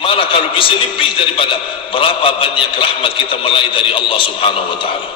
Mana kalau bisa lebih daripada berapa banyak rahmat kita meraih dari Allah Subhanahu wa taala.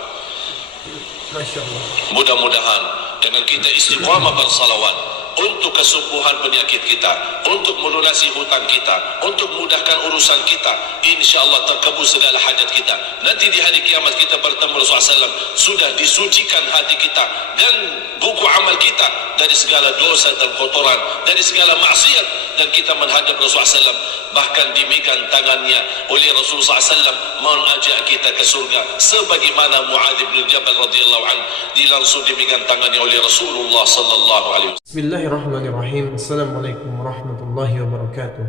Mudah-mudahan dengan kita istiqamah bersalawat untuk kesembuhan penyakit kita, untuk melunasi hutang kita, untuk mudahkan urusan kita, insya-Allah terkabul segala hajat kita. Nanti di hari kiamat kita bertemu Rasulullah SAW, sudah disucikan hati kita dan buku amal kita dari segala dosa dan kotoran, dari segala maksiat, dan kita menghadap Rasulullah SAW, bahkan dimegang tangannya oleh Rasulullah SAW mengajak kita ke surga, sebagaimana Muadz bin Jabal radhiyallahu anhu langsung dimegang tangannya oleh Rasulullah sallallahu alaihi wasallam. Bismillahirrahmanirrahim. Assalamualaikum warahmatullahi wabarakatuh.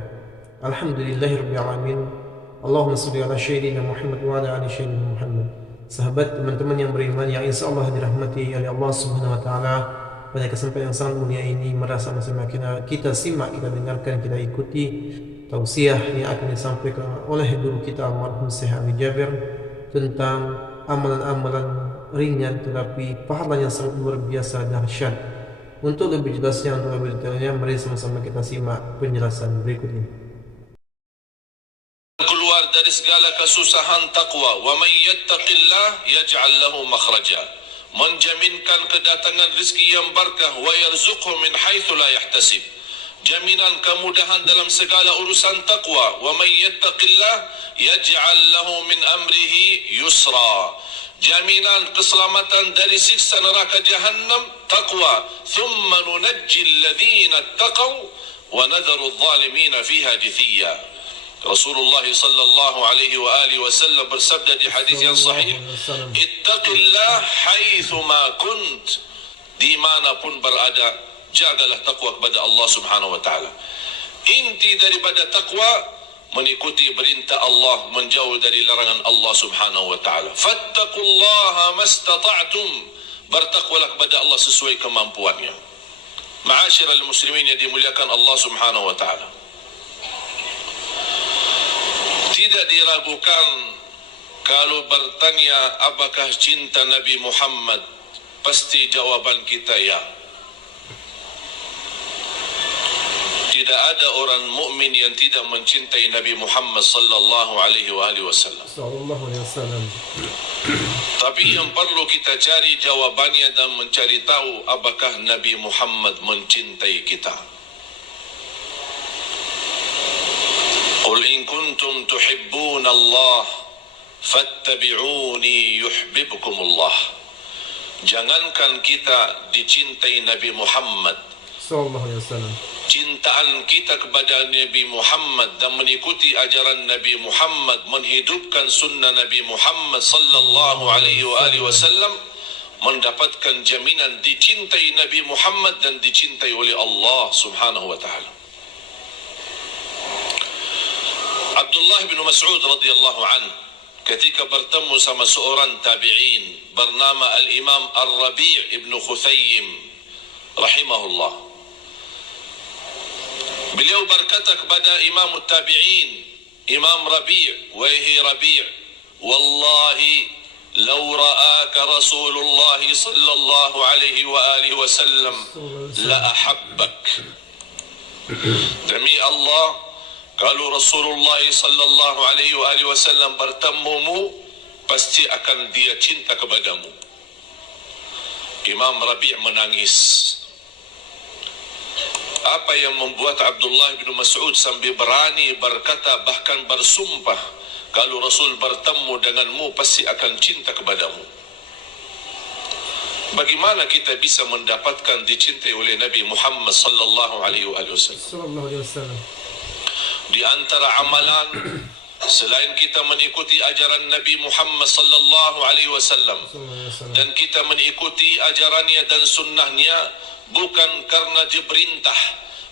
Alhamdulillahirabbil alamin. Allahumma shalli ala sayyidina Muhammad wa ala ali sayyidina Muhammad. Sahabat, teman-teman yang beriman yang insyaallah dirahmati oleh Allah Subhanahu wa taala, pada kesempatan yang sangat mulia ini merasa bersama kita simak, kita dengarkan, kita ikuti tausiah yang akan disampaikan oleh guru kita almarhum Syekh Ali Jabir tentang amalan-amalan ringan tetapi pahalanya sangat luar biasa dahsyat. Untuk lebih jelasnya, untuk lebih detailnya, mari sama-sama kita simak penjelasan berikut ini. Keluar dari segala kesusahan takwa, wa may yattaqillah yaj'al lahu makhraja, menjaminkan kedatangan rezeki yang berkah, wa yarzuqhu min haitsu la yahtasib, jaminan kemudahan dalam segala urusan takwa, wa may yattaqillah yaj'al lahu min amrihi yusra, jaminan keselamatan dari siksa neraka jahannam taqwa, thumma nunajji alladhina ittaqaw wa nadharu adh-dhalimina fiha jithiya. Rasulullah sallallahu alaihi wa alihi wasallam bersabda di hadis yang sahih, ittaqillah haitsu ma kunt, di manapun berada jagalah takwa kepada Allah Subhanahu wa taala. Inti daripada takwa mengikuti perintah Allah, menjauh dari larangan Allah Subhanahu wa taala. Fattaqullaha mastata'tum, bertakwalah kepada Allah sesuai kemampuannya. Ma'asyiral muslimin yang dimuliakan Allah Subhanahu wa taala, tidak diragukan kalau bertanya apakah cinta Nabi Muhammad, pasti jawaban kita ya. Tidak ada orang mukmin yang tidak mencintai Nabi Muhammad sallallahu alaihi wasallam. Tapi yang perlu kita cari jawabannya dan mencari tahu apakah Nabi Muhammad mencintai kita. Qul in kuntum tuhibbuna Allah fattabi'uni yuhibbukumullah. Jangankan kita dicintai Nabi Muhammad sallallahu alaihi wasallam, cintaan kita kepada Nabi Muhammad dan mengikuti ajaran Nabi Muhammad, menghidupkan sunnah Nabi Muhammad sallallahu alaihi wasallam, mendapatkan jaminan dicintai Nabi Muhammad dan dicintai oleh Allah Subhanahu wa taala. Abdullah bin Mas'ud radhiyallahu anhu ketika bertemu sama seorang tabi'in bernama Al-Imam Ar-Rabi' ibn Khuthayyim rahimahullah, beliau berkata kepada Imam Tabi'in, Imam Rabi', wahai Rabi', wallahi law ra'aka Rasulullah sallallahu alaihi wa alihi wasallam la ahabbak. Demi Allah, kalau Rasulullah sallallahu alaihi wa alihi wasallam bertemumu, pasti akan dia cinta kepadamu. Imam Rabi' menangis. Apa yang membuat Abdullah bin Mas'ud sampai berani berkata, bahkan bersumpah, kalau Rasul bertemu denganmu pasti akan cinta kepadamu? Bagaimana kita bisa mendapatkan dicintai oleh Nabi Muhammad sallallahu alaihi wasallam? Di antara amalan selain kita mengikuti ajaran Nabi Muhammad sallallahu alaihi wasallam dan kita mengikuti ajarannya dan sunnahnya bukan karena diperintah,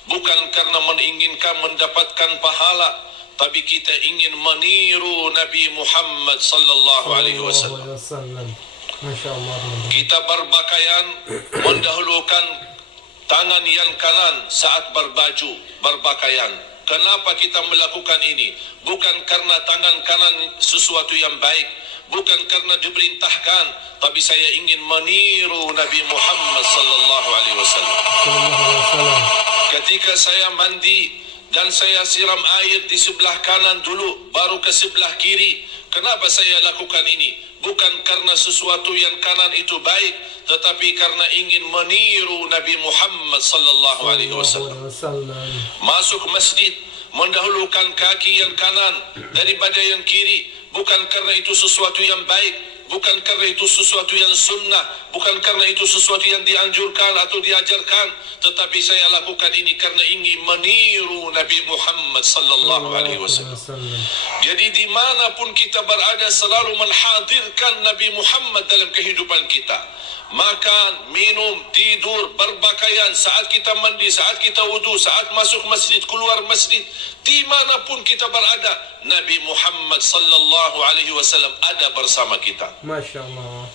bukan karena menginginkan mendapatkan pahala, tapi kita ingin meniru Nabi Muhammad sallallahu alaihi wasallam. Kita berpakaian mendahulukan tangan yang kanan saat berpakaian. Kenapa kita melakukan ini? Bukan karena tangan kanan sesuatu yang baik, bukan karena diperintahkan, tapi saya ingin meniru Nabi Muhammad sallallahu alaihi wasallam. Ketika saya mandi dan saya siram air di sebelah kanan dulu, baru ke sebelah kiri. Kenapa saya lakukan ini? Bukan karena sesuatu yang kanan itu baik, tetapi karena ingin meniru Nabi Muhammad sallallahu alaihi wasallam. Masuk masjid mendahulukan kaki yang kanan daripada yang kiri, bukan karena itu sesuatu yang baik, bukan karena itu sesuatu yang sunnah, bukan karena itu sesuatu yang dianjurkan atau diajarkan, tetapi saya lakukan ini karena ingin meniru Nabi Muhammad sallallahu alaihi wasallam. Jadi di manapun kita berada selalu menghadirkan Nabi Muhammad dalam kehidupan kita. Makan, minum, tidur, berpakaian, saat kita mandi, saat kita wudu, saat masuk masjid, keluar masjid, dimanapun kita berada, Nabi Muhammad sallallahu alaihi wasallam ada bersama kita. Masya Allah.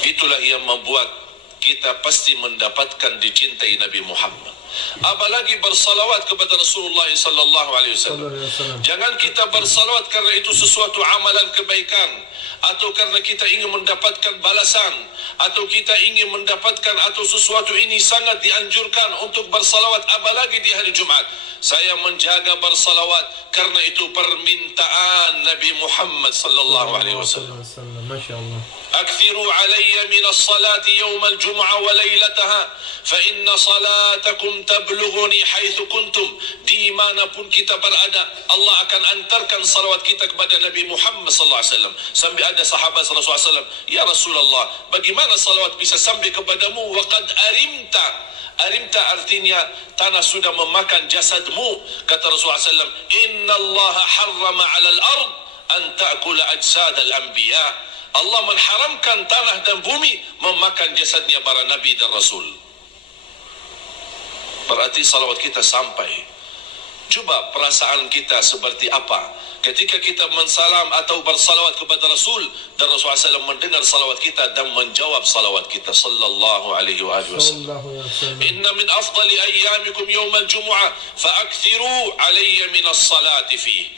Itulah yang membuat kita pasti mendapatkan dicintai Nabi Muhammad. Apalagi bersalawat kepada Rasulullah sallallahu alaihi wasallam. Jangan kita bersalawat karena itu sesuatu amalan kebaikan, atau karena kita ingin mendapatkan balasan, atau kita ingin mendapatkan, atau sesuatu ini sangat dianjurkan untuk bersalawat, apalagi di hari Jumat. Saya menjaga bersalawat karena itu permintaan Nabi Muhammad sallallahu alaihi wasallam. Masya Allah. أكثروا علي من الصلاة يوم الجمعة وليلتها فإن صلاتكم تبلغني حيث كنتم. Di manapun kita berada, Allah akan antarkan salawat kita kepada Nabi Muhammad sallallahu alaihi wasallam. Sampai ada sahabat Rasulullah sallallahu alaihi wasallam, "Ya Rasulullah, bagaimana salawat bisa sampai kepadamu wa qad arimta?" Arimta artinya tanah sudah memakan jasadmu. Kata Rasulullah sallallahu alaihi wasallam, "Inna Allah harrama 'ala al-ard an ta'kula ajsad al-anbiya." Allah mengharamkan tanah dan bumi memakan jasadnya para nabi dan rasul. Berarti salawat kita sampai. Coba perasaan kita seperti apa ketika kita mensalam atau bersalawat kepada Rasul, dan Rasulullah SAW mendengar salawat kita dan menjawab salawat kita sallallahu alaihi wasallam. Inna min afdali ayyamikum yawmal jumu'ah fa'akthiru alayya min as-salati fihi.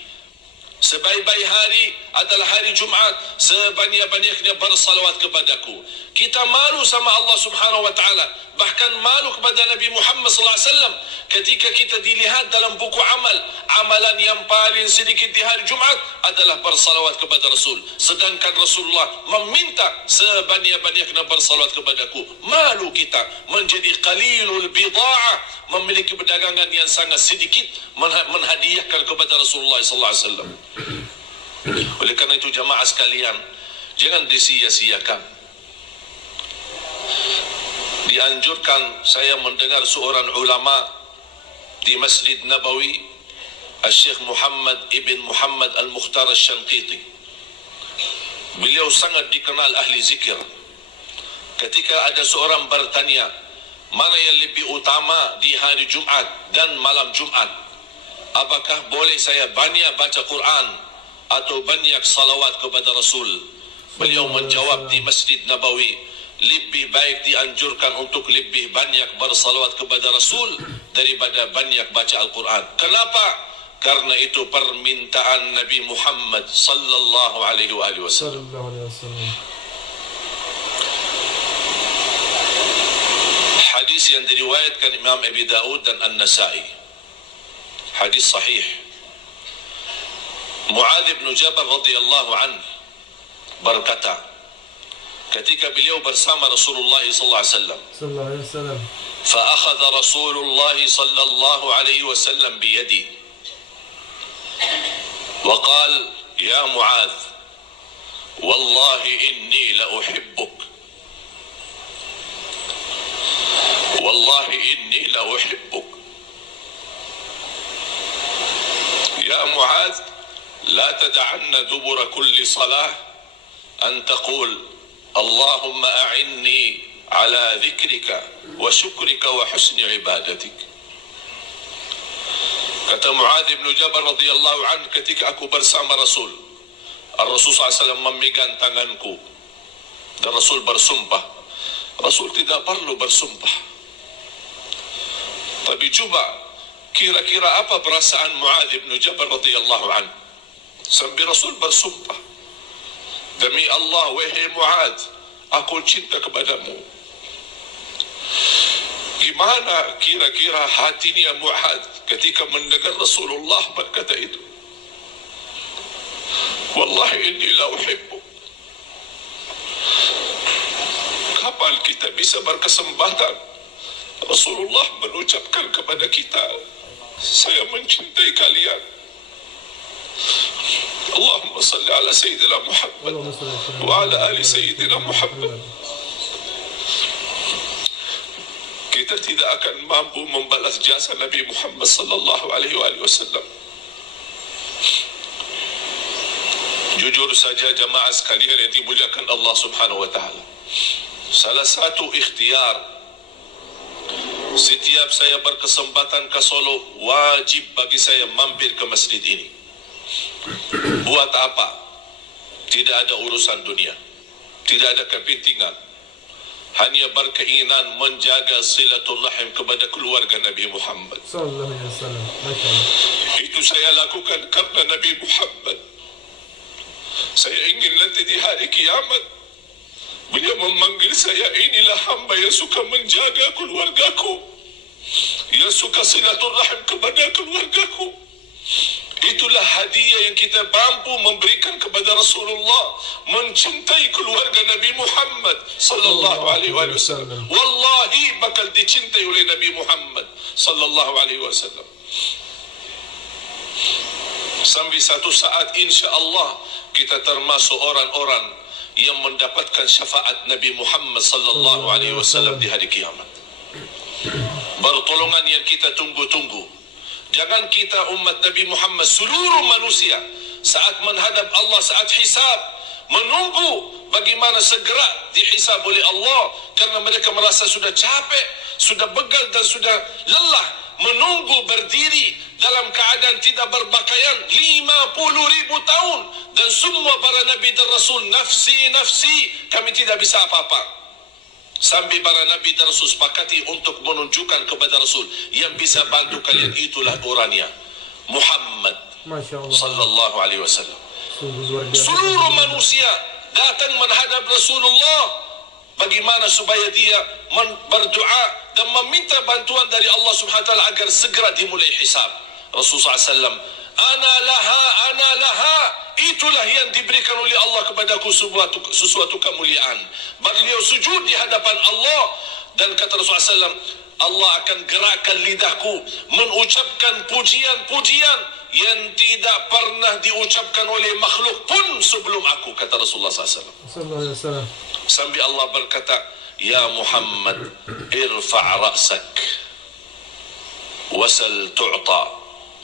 Sebaik-baik hari adalah hari Jumat, sebanyak-banyaknya bersalawat kepadaku. Kita malu sama Allah Subhanahu wa taala, bahkan malu kepada Nabi Muhammad sallallahu alaihi wasallam ketika kita dilihat dalam buku amal, amalan yang paling sedikit di hari Jumat adalah bersalawat kepada Rasul, sedangkan Rasulullah meminta sebanyak-banyaknya bersalawat kepadaku. Malu kita menjadi qalilul bida'ah, memiliki perdagangan yang sangat sedikit menghadiahkan kepada Rasulullah sallallahu alaihi wasallam. Oleh karena itu jamaah sekalian, jangan disia-siakan. Dianjurkan, saya mendengar seorang ulama di Masjid Nabawi, Syekh Muhammad ibn Muhammad Al-Mukhtar Al-Shanqiti. Beliau sangat dikenal ahli zikir. Ketika ada seorang bertanya, mana yang lebih utama di hari Jumat dan malam Jumat? Apakah boleh saya banyak baca Quran atau banyak salawat kepada Rasul? Beliau menjawab di Masjid Nabawi, lebih baik dianjurkan untuk lebih banyak bersalawat kepada Rasul daripada banyak baca Al-Quran. Kenapa? Karena itu permintaan Nabi Muhammad sallallahu alaihi wasallam. Hadis yang diriwayatkan Imam Abi Daud dan An-Nasai, hadis sahih. Muadz bin Jabal radhiyallahu anhu berkata, ketika beliau bersama Rasulullah sallallahu alaihi wasallam, fa akhadha Rasulullah sallallahu alaihi wasallam bi yadi wa qala, ya Muadz, wallahi inni la uhibbuk, wallahi inni la uhibbuk, ya Muadz, لا تدعن دبر كل صلاة أن تقول اللهم أعني على ذكرك وشكرك وحسن عبادتك. Kata Muadz bin Jabal radhiyallahu anhu, ketika aku bersama Rasul, Rasul SAW memegang tanganku dan Rasul bersumpah. Rasul tidak perlu bersumpah, tapi coba kira-kira apa perasaan Muadz bin Jabal radhiyallahu anhu sampai Rasul bersumpah, demi Allah wahai Muadz, aku cinta kepadamu. Gimana kira-kira hatinya Mu'adz ketika mendengar Rasulullah berkata itu? Wallahi inni la uhibbu. Kapan kita bisa berkesempatan Rasulullah mengucapkan kepada kita, saya mencintai kalian. Allahumma salli ala Sayyidina Muhammad wa ala ali Sayyidina Muhammad. Kita tidak akan mampu membalas jasa Nabi Muhammad sallallahu alaihi wasallam. Jujur saja jamaah sekalian yang dimuliakan Allah Subhanahu wa taala, salah satu ikhtiar setiap saya berkesempatan ke Solo, wajib bagi saya mampir ke masjid ini. Buat apa? Tidak ada urusan dunia, tidak ada kepentingan, hanya berkeinginan menjaga silaturrahim kepada keluarga Nabi Muhammad sallallahu alaihi wasallam. Itu saya lakukan karena Nabi Muhammad. Saya ingin nanti di hari kiamat beliau memanggil saya, inilah hamba yang suka menjaga keluargaku, yang suka silaturrahim kepada keluargaku. Itulah hadiah yang kita mampu memberikan kepada Rasulullah, mencintai keluarga Nabi Muhammad sallallahu alaihi wasallam. Wallahi bakal dicintai oleh Nabi Muhammad sallallahu alaihi wasallam. Sampai satu saat insya-Allah kita termasuk orang-orang yang mendapatkan syafaat Nabi Muhammad sallallahu alaihi wasallam di hari kiamat. Pertolongan yang kita tunggu-tunggu. Jangan kita umat Nabi Muhammad, seluruh manusia saat menghadap Allah, saat hisab, menunggu bagaimana segera dihisab oleh Allah, karena mereka merasa sudah capek, sudah begal dan sudah lelah menunggu berdiri dalam keadaan tidak berpakaian 50.000 tahun, dan semua para nabi dan rasul, nafsi nafsi, kami tidak bisa apa-apa. Sampai para nabi dan rasul sepakati untuk menunjukkan kepada rasul yang bisa bantu kalian, itulah orangnya Muhammad sallallahu alaihi wasallam. Seluruh manusia datang menghadap Rasulullah, bagaimana supaya dia berdoa dan meminta bantuan dari Allah Subhanahu wa taala agar segera dimulai hisab. Rasulullah SAW, ana laha, itulah yang diberikan oleh Allah kepadaku sesuatu kemuliaan. Beliau sujud di hadapan Allah, dan kata Rasulullah SAW, Allah akan gerakkan lidahku mengucapkan pujian-pujian yang tidak pernah diucapkan oleh makhluk pun sebelum aku, kata Rasulullah SAW. Sambil Allah berkata, ya Muhammad, irfa' ra'sak wasal tu'ta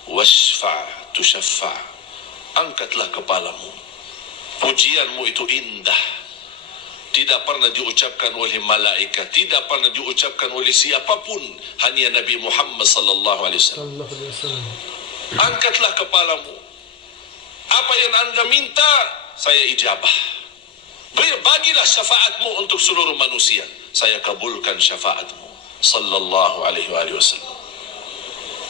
washfa' tushaffa'. Angkatlah kepalamu, pujianmu itu indah, tidak pernah diucapkan oleh malaikat, tidak pernah diucapkan oleh siapapun, hanya Nabi Muhammad sallallahu alaihi wasallam. Angkatlah kepalamu, apa yang anda minta saya ijabah. Bagilah syafaatmu untuk seluruh manusia, saya kabulkan syafaatmu sallallahu alaihi wasallam.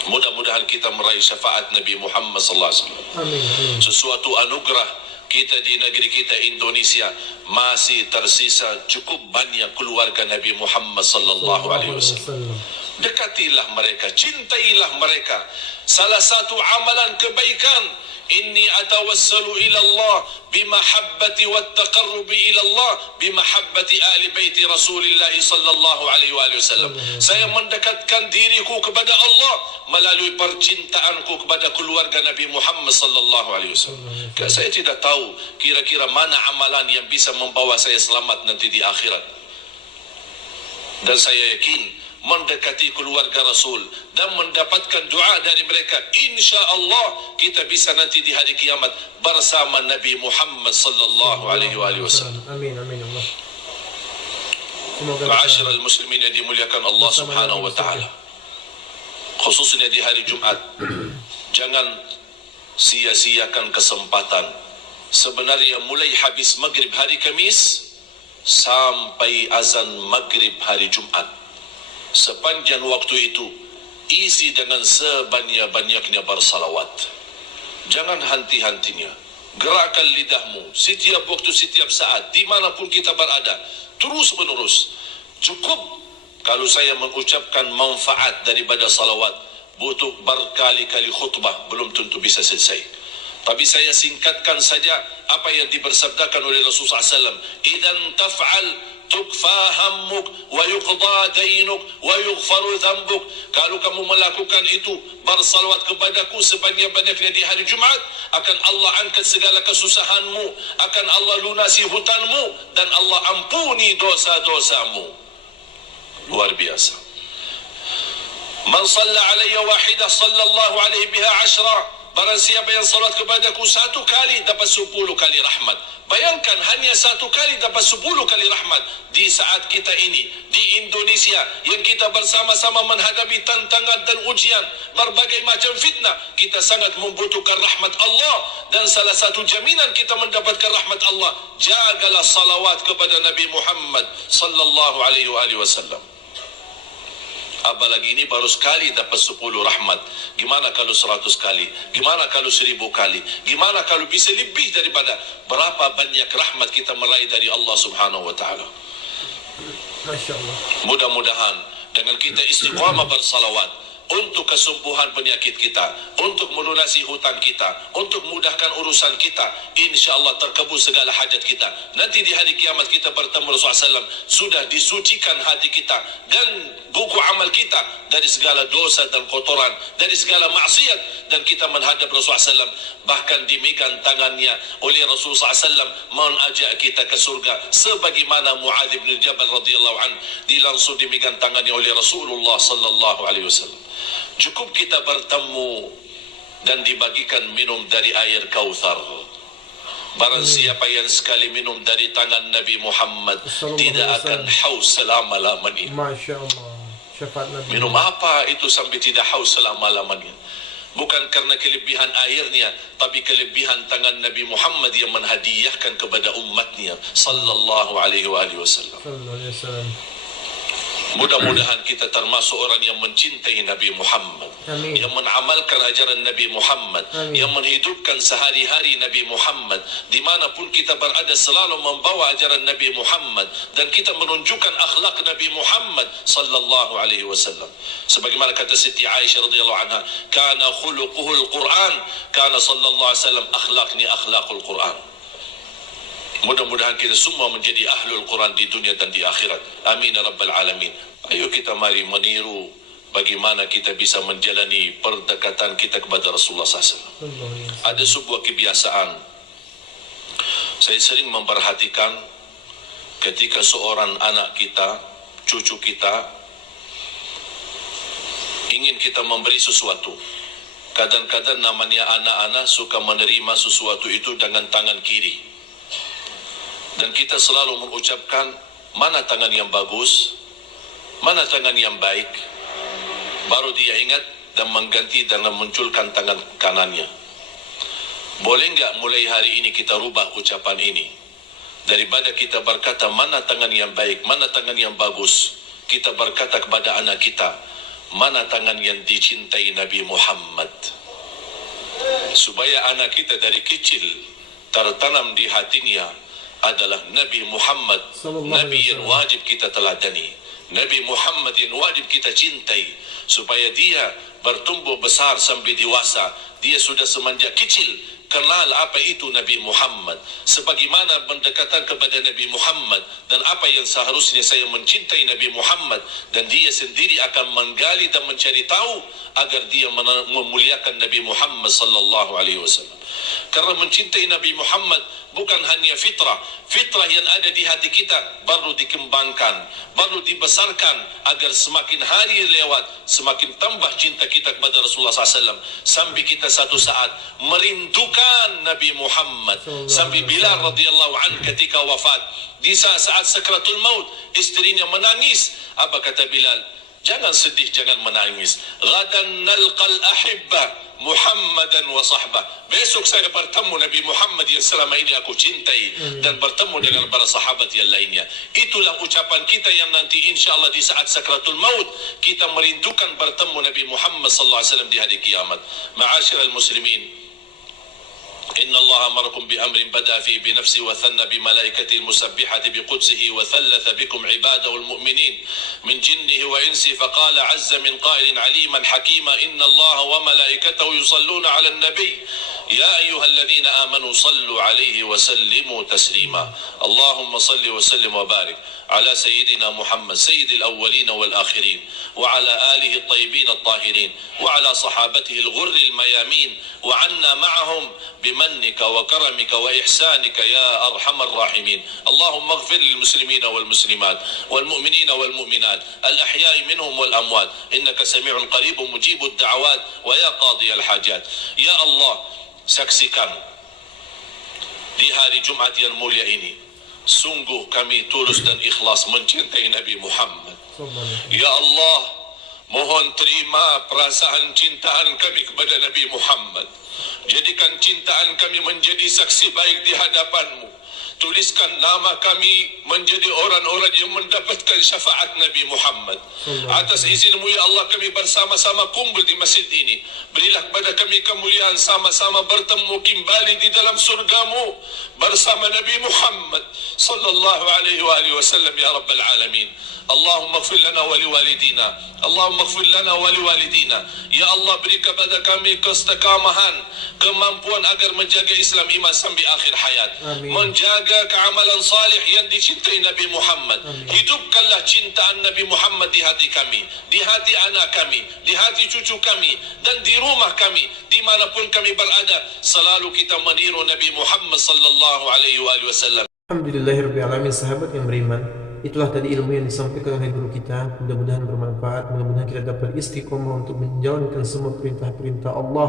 Mudah-mudahan kita meraih syafaat Nabi Muhammad sallallahu alaihi wasallam. Amin. Sesuatu anugerah kita di negeri kita Indonesia, masih tersisa cukup banyak keluarga Nabi Muhammad sallallahu alaihi wasallam. Dekatilah mereka, cintailah mereka. Salah satu amalan kebaikan, inni atawassalu ila Allah bimahabbati wattaqarrubi ila Allah bimahabbati ahli baiti Rasulillah sallallahu alaihi wasallam. Saya mendekatkan diriku kepada Allah melalui percintaanku kepada keluarga Nabi Muhammad sallallahu alaihi wasallam. Saya tidak tahu kira-kira mana amalan yang bisa membawa saya selamat nanti di akhirat. Dan saya yakin mendekati keluarga Rasul dan mendapatkan doa dari mereka, insya Allah kita bisa nanti di hari kiamat bersama Nabi Muhammad sallallahu alaihi wasallam. Amin amin Allah. Ma'asyiral muslimin yang dimuliakan Allah Subhanahu wa taala, khususnya di hari Jumat, jangan sia-siakan kesempatan. Sebenarnya mulai habis maghrib hari Kamis sampai azan maghrib hari Jumat, sepanjang waktu itu isi dengan sebanyak-banyaknya bersalawat. Jangan henti-hentinya. Gerakkan lidahmu setiap waktu, setiap saat, dimanapun kita berada, terus menerus. Cukup Kalau saya mengucapkan manfaat daripada salawat, butuh berkali-kali khutbah, belum tentu bisa selesai. Tapi saya singkatkan saja apa yang dibersabdakan oleh Rasulullah SAW. Idan taf'al tukfa hammuk wa yuqda dainuk wa yughfaru dhanbuk. Kalau kamu melakukan itu, bersalawat kepadaku sebanyak-banyaknya di hari Jumaat, akan Allah angkat segala kesusahanmu, akan Allah lunasi hutangmu, dan Allah ampuni dosa-dosamu. Luar biasa. Man salla alayya wahidah sallallahu alaihi biha 10. Barang siapa yang salat kepadaku satu kali, dapat 10 kali rahmat. Bayangkan, hanya satu kali dapat 10 kali rahmat. Di saat kita ini di Indonesia, yang kita bersama-sama menghadapi tantangan dan ujian, berbagai macam fitnah, kita sangat membutuhkan rahmat Allah. Dan salah satu jaminan kita mendapatkan rahmat Allah, jagalah salawat kepada Nabi Muhammad sallallahu alaihi wasallam. Apalagi ini baru sekali dapat 10 rahmat. Gimana kalau 100 kali? Gimana kalau 1000 kali? Gimana kalau bisa lebih daripada? Berapa banyak rahmat kita meraih dari Allah subhanahu wa ta'ala. Masya Allah. Mudah-mudahan dengan kita istiqamah bersalawat, untuk kesembuhan penyakit kita, untuk melunasi hutang kita, untuk mudahkan urusan kita, insya-Allah terkabul segala hajat kita. Nanti di hari kiamat kita bertemu Rasulullah SAW, sudah disucikan hati kita dan buku amal kita dari segala dosa dan kotoran, dari segala maksiat, dan kita menghadap Rasulullah SAW, bahkan dimegang tangannya oleh Rasulullah SAW mengajak kita ke surga, sebagaimana Muadz bin Jabal radhiyallahu anhu langsung dimegang tangannya oleh Rasulullah sallallahu alaihi wasallam. Cukup kita bertemu dan dibagikan minum dari air Kautsar. Barang siapa yang sekali minum dari tangan Nabi Muhammad, tidak akan haus selama-lamanya. Masya Allah. Syafaat Nabi. Minum apa itu sampai tidak haus selama-lamanya? Bukan karena kelebihan airnya, tapi kelebihan tangan Nabi Muhammad yang menhadiahkan kepada umatnya sallallahu alaihi wasallam. Mudah-mudahan kita termasuk orang yang mencintai Nabi Muhammad. Amin. Yang mengamalkan ajaran Nabi Muhammad. Amin. Yang menghidupkan sehari-hari Nabi Muhammad. Dimanapun kita berada selalu membawa ajaran Nabi Muhammad. Dan kita menunjukkan akhlak Nabi Muhammad sallallahu alaihi wasallam. Sebagaimana kata Siti Aisyah radhiyallahu anha, kana khuluquhul Quran, kana sallallahu alaihi wasallam akhlakni akhlakul Quran. Mudah-mudahan kita semua menjadi ahlul Quran di dunia dan di akhirat. Amin ya rabbal alamin. Ayo kita mari meniru bagaimana kita bisa menjalani perdekatan kita kepada Rasulullah SAW. Ada sebuah kebiasaan, saya sering memperhatikan ketika seorang anak kita, cucu kita, ingin kita memberi sesuatu. Kadang-kadang namanya anak-anak suka menerima sesuatu itu dengan tangan kiri. Dan kita selalu mengucapkan, mana tangan yang bagus, mana tangan yang baik. Baru dia ingat dan mengganti dan memunculkan tangan kanannya. Boleh enggak mulai hari ini kita rubah ucapan ini? Daripada kita berkata mana tangan yang baik, mana tangan yang bagus, kita berkata kepada anak kita, mana tangan yang dicintai Nabi Muhammad. Supaya anak kita dari kecil tertanam di hatinya adalah Nabi Muhammad, Nabi yang wajib kita teladani, Nabi Muhammad yang wajib kita cintai, supaya dia bertumbuh besar sampai dewasa, dia sudah semenjak kecil kenal apa itu Nabi Muhammad, sebagaimana mendekatan kepada Nabi Muhammad, dan apa yang seharusnya saya mencintai Nabi Muhammad, dan dia sendiri akan menggali dan mencari tahu agar dia memuliakan Nabi Muhammad sallallahu alaihi wasallam. Karena mencintai Nabi Muhammad bukan hanya fitrah yang ada di hati kita, baru dikembangkan, baru dibesarkan agar semakin hari lewat, semakin tambah cinta kita kepada Rasulullah SAW, sampai kita satu saat merindukan Nabi Muhammad. Sampai Bilal radhiyallahu anhu ketika wafat, di saat sakratul maut, istrinya menangis. Apa kata Bilal? Jangan sedih, jangan menangis. Ghadan nalqal ahibba Muhammadan wa sahbah. Besok saya bertemu Nabi Muhammad yang selama ini aku cintai, dan bertemu dengan para sahabat yang lainnya. Itulah ucapan kita yang nanti insyaAllah di saat sakratul maut kita merindukan bertemu Nabi Muhammad sallallahu alaihi wasallam di hari kiamat. Ma'asyiral muslimin, إن الله أمركم بأمر بدأ فيه بنفسه وثنى بملائكته المسبحة بقدسه وثلث بكم عباده المؤمنين من جنه وإنسه فقال عز من قائل عليما حكيما إن الله وملائكته يصلون على النبي يا أيها الذين آمنوا صلوا عليه وسلموا تسليما اللهم صل وسلم وبارك على سيدنا محمد سيد الأولين والآخرين وعلى آله الطيبين الطاهرين وعلى صحابته الغر الميامين وعنا معهم بمنك وكرمك وإحسانك يا أرحم الراحمين اللهم اغفر للمسلمين والمسلمات والمؤمنين والمؤمنات الأحياء منهم والأموات إنك سميع قريب مجيب الدعوات ويا قاضي الحاجات يا الله saksikan di hari Jumat yang mulia ini sungguh kami tulus dan ikhlas mencintai Nabi Muhammad. Ya Allah, mohon terima perasaan cintaan kami kepada Nabi Muhammad. Jadikan cintaan kami menjadi saksi baik di hadapan-Mu. Tuliskan nama kami menjadi orang-orang yang mendapatkan syafaat Nabi Muhammad. Atas izin-Mu ya Allah kami bersama-sama kumpul di masjid ini. Berilah kepada kami kemuliaan sama-sama bertemu kembali di dalam surga-Mu bersama Nabi Muhammad sallallahu alaihi wasallam ya rabbal alamin. Allahumma ighfir lana wa liwalidina. Allahumma ighfir lana wa liwalidina. Ya Allah beri kepada kami keistiqamahan, kemampuan agar menjaga Islam iman sampai akhir hayat. Amin. Menjaga keamalan salih yang dicintai Nabi Muhammad. Amin. Hidupkanlah cintaan Nabi Muhammad di hati kami, di hati anak kami, di hati cucu kami, dan di rumah kami, dimanapun kami berada. Selalu kita meniru Nabi Muhammad sallallahu alaihi wasallam. Alhamdulillahirrahmanirrahim. Sahabat yang beriman, itulah tadi ilmu yang disampaikan oleh guru kita. Mudah-mudahan bermanfaat, mudah-mudahan kita dapat istiqomah untuk menjalankan semua perintah-perintah Allah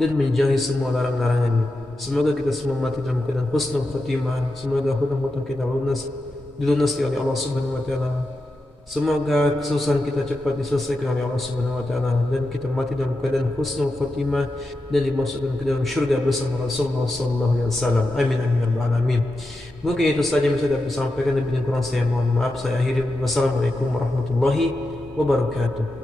dan menjauhi semua larang-larangannya. Semoga kita semua mati dalam keadaan husnul khatimah. Semoga hutang-hutang kita dilunasi oleh Allah Subhanahu wa taala. Semoga kesusahan kita cepat diselesaikan oleh Allah Subhanahu wa taala dan kita mati dalam keadaan husnul khatimah dan dimasukkan ke dalam syurga bersama Rasulullah sallallahu alaihi wasallam. Amin amin ya rabbal alamin. Mungkin itu saja yang bisa dapat sampaikan, lebih kurang saya mohon maaf. Saya akhiri. Wassalamualaikum warahmatullahi wabarakatuh.